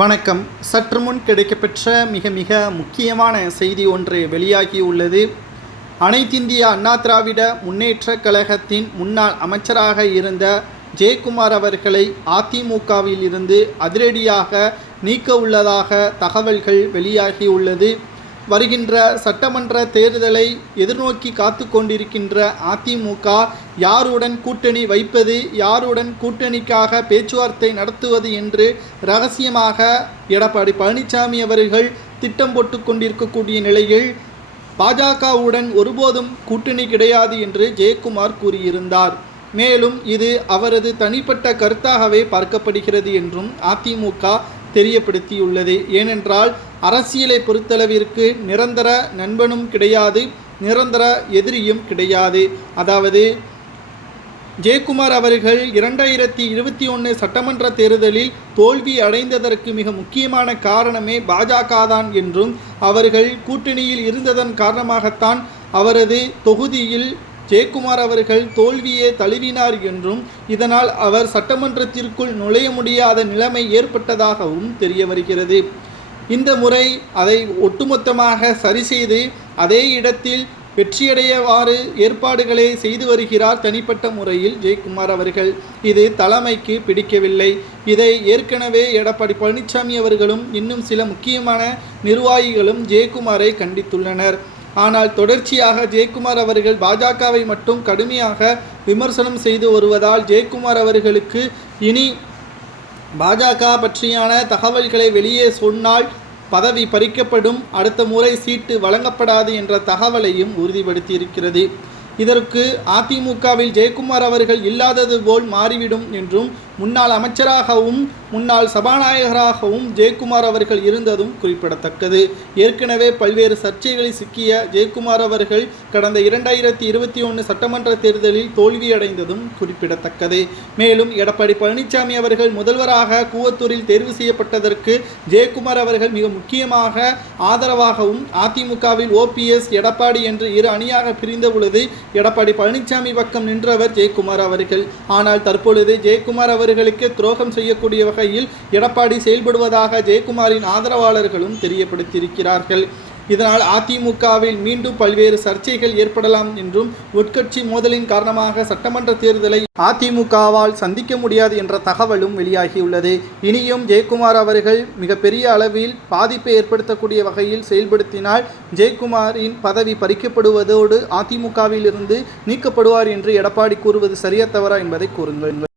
வணக்கம். சற்று முன் கிடைக்கப்பெற்ற மிக மிக முக்கியமான செய்தி ஒன்று வெளியாகியுள்ளது. அனைத்திந்திய அண்ணா திராவிட முன்னேற்ற கழகத்தின் முன்னாள் அமைச்சராக இருந்த ஜெயக்குமார் அவர்களை அதிமுகவில் இருந்து அதிரடியாக நீக்க உள்ளதாக தகவல்கள் வெளியாகியுள்ளது. வருகின்ற சட்டமன்ற தேர்தலை எதிர்நோக்கி காத்து கொண்டிருக்கின்ற அதிமுக யாருடன் கூட்டணி வைப்பது யாருடன் கூட்டணிக்காக பேச்சுவார்த்தை நடத்துவது என்று ரகசியமாக எடப்பாடி பழனிசாமி அவர்கள் திட்டம் போட்டு கொண்டிருக்கக்கூடிய நிலையில் பாஜகவுடன் ஒருபோதும் கூட்டணி கிடையாது என்று ஜெயக்குமார் கூறியிருந்தார். மேலும் இது அவரது தனிப்பட்ட கருத்தாகவே பார்க்கப்படுகிறது என்றும் அதிமுக தெரியப்படுத்தியுள்ளது. ஏனென்றால் அரசியலை பொறுத்தளவிற்கு நிரந்தர நண்பனும் கிடையாது நிரந்தர எதிரியும் கிடையாது. அதாவது ஜெயக்குமார் அவர்கள் இரண்டாயிரத்தி இருபத்தி ஒன்று சட்டமன்ற தேர்தலில் தோல்வி அடைந்ததற்கு மிக முக்கியமான காரணமே பாஜக தான் என்றும் அவர்கள் கூட்டணியில் இருந்ததன் காரணமாகத்தான் அவரது தொகுதியில் ஜெயக்குமார் அவர்கள் தோல்வியே தழுவினார் என்றும் இதனால் அவர் சட்டமன்றத்திற்குள் நுழைய முடியாத நிலைமை ஏற்பட்டதாகவும் தெரிய வருகிறது. இந்த முறை அதை ஒட்டுமொத்தமாக சரி செய்து அதே இடத்தில் வெற்றியடையவாறு ஏற்பாடுகளை செய்து வருகிறார் தனிப்பட்ட முறையில் ஜெயக்குமார் அவர்கள். இது தலைமைக்கு பிடிக்கவில்லை. இதை ஏற்கனவே எடப்பாடி பழனிசாமி அவர்களும் இன்னும் சில முக்கியமான நிர்வாகிகளும் ஜெயக்குமாரை கண்டித்துள்ளனர். ஆனால் தொடர்ச்சியாக ஜெயக்குமார் அவர்கள் பாஜகவை மட்டும் கடுமையாக விமர்சனம் செய்து வருவதால் ஜெயக்குமார் அவர்களுக்கு இனி பாஜக பற்றியான தகவல்களை வெளியே சொன்னால் பதவி பறிக்கப்படும் அடுத்த முறை சீட்டு வழங்கப்படாது என்ற தகவலையும் உறுதிப்படுத்தியிருக்கிறது. இதற்கு அதிமுகவில் ஜெயக்குமார் அவர்கள் இல்லாதது போல் மாறிவிடும் என்றும் முன்னாள் அமைச்சராகவும் முன்னாள் சபாநாயகராகவும் ஜெயக்குமார் அவர்கள் இருந்ததும் குறிப்பிடத்தக்கது. ஏற்கனவே பல்வேறு சர்ச்சைகளில் சிக்கிய ஜெயக்குமார் அவர்கள் கடந்த இரண்டாயிரத்தி இருபத்தி ஒன்று சட்டமன்ற தேர்தலில் தோல்வியடைந்ததும் குறிப்பிடத்தக்கது. மேலும் எடப்பாடி பழனிசாமி அவர்கள் முதல்வராக கூவத்தூரில் தேர்வு செய்யப்பட்டதற்கு ஜெயக்குமார் அவர்கள் மிக முக்கியமாக ஆதரவாகவும் அதிமுகவில் ஓபிஎஸ் எடப்பாடி என்று இரு அணியாக பிரிந்த பொழுது எடப்பாடி பழனிசாமி பக்கம் நின்றவர் ஜெயக்குமார் அவர்கள். ஆனால் தற்பொழுது ஜெயக்குமார் அவர்கள் அவர்களுக்கு துரோகம் செய்யக்கூடிய வகையில் எடப்பாடி செயல்படுவதாக ஜெயக்குமாரின் ஆதரவாளர்களும் தெரியப்படுத்தியிருக்கிறார்கள். இதனால் அதிமுகவில் மீண்டும் பல்வேறு சர்ச்சைகள் ஏற்படலாம் என்றும் உட்கட்சி மோதலின் காரணமாக சட்டமன்ற தேர்தலை அதிமுகவால் சந்திக்க முடியாது என்ற தகவலும் வெளியாகியுள்ளது. இனியும் ஜெயக்குமார் அவர்கள் மிகப்பெரிய அளவில் பாதிப்பை ஏற்படுத்தக்கூடிய வகையில் செயல்படுத்தினால் ஜெயக்குமாரின் பதவி பறிக்கப்படுவதோடு அதிமுகவில் இருந்து நீக்கப்படுவார் என்று எடப்பாடி கூறுவது சரியா தவறா என்பதை கூறுங்கள்.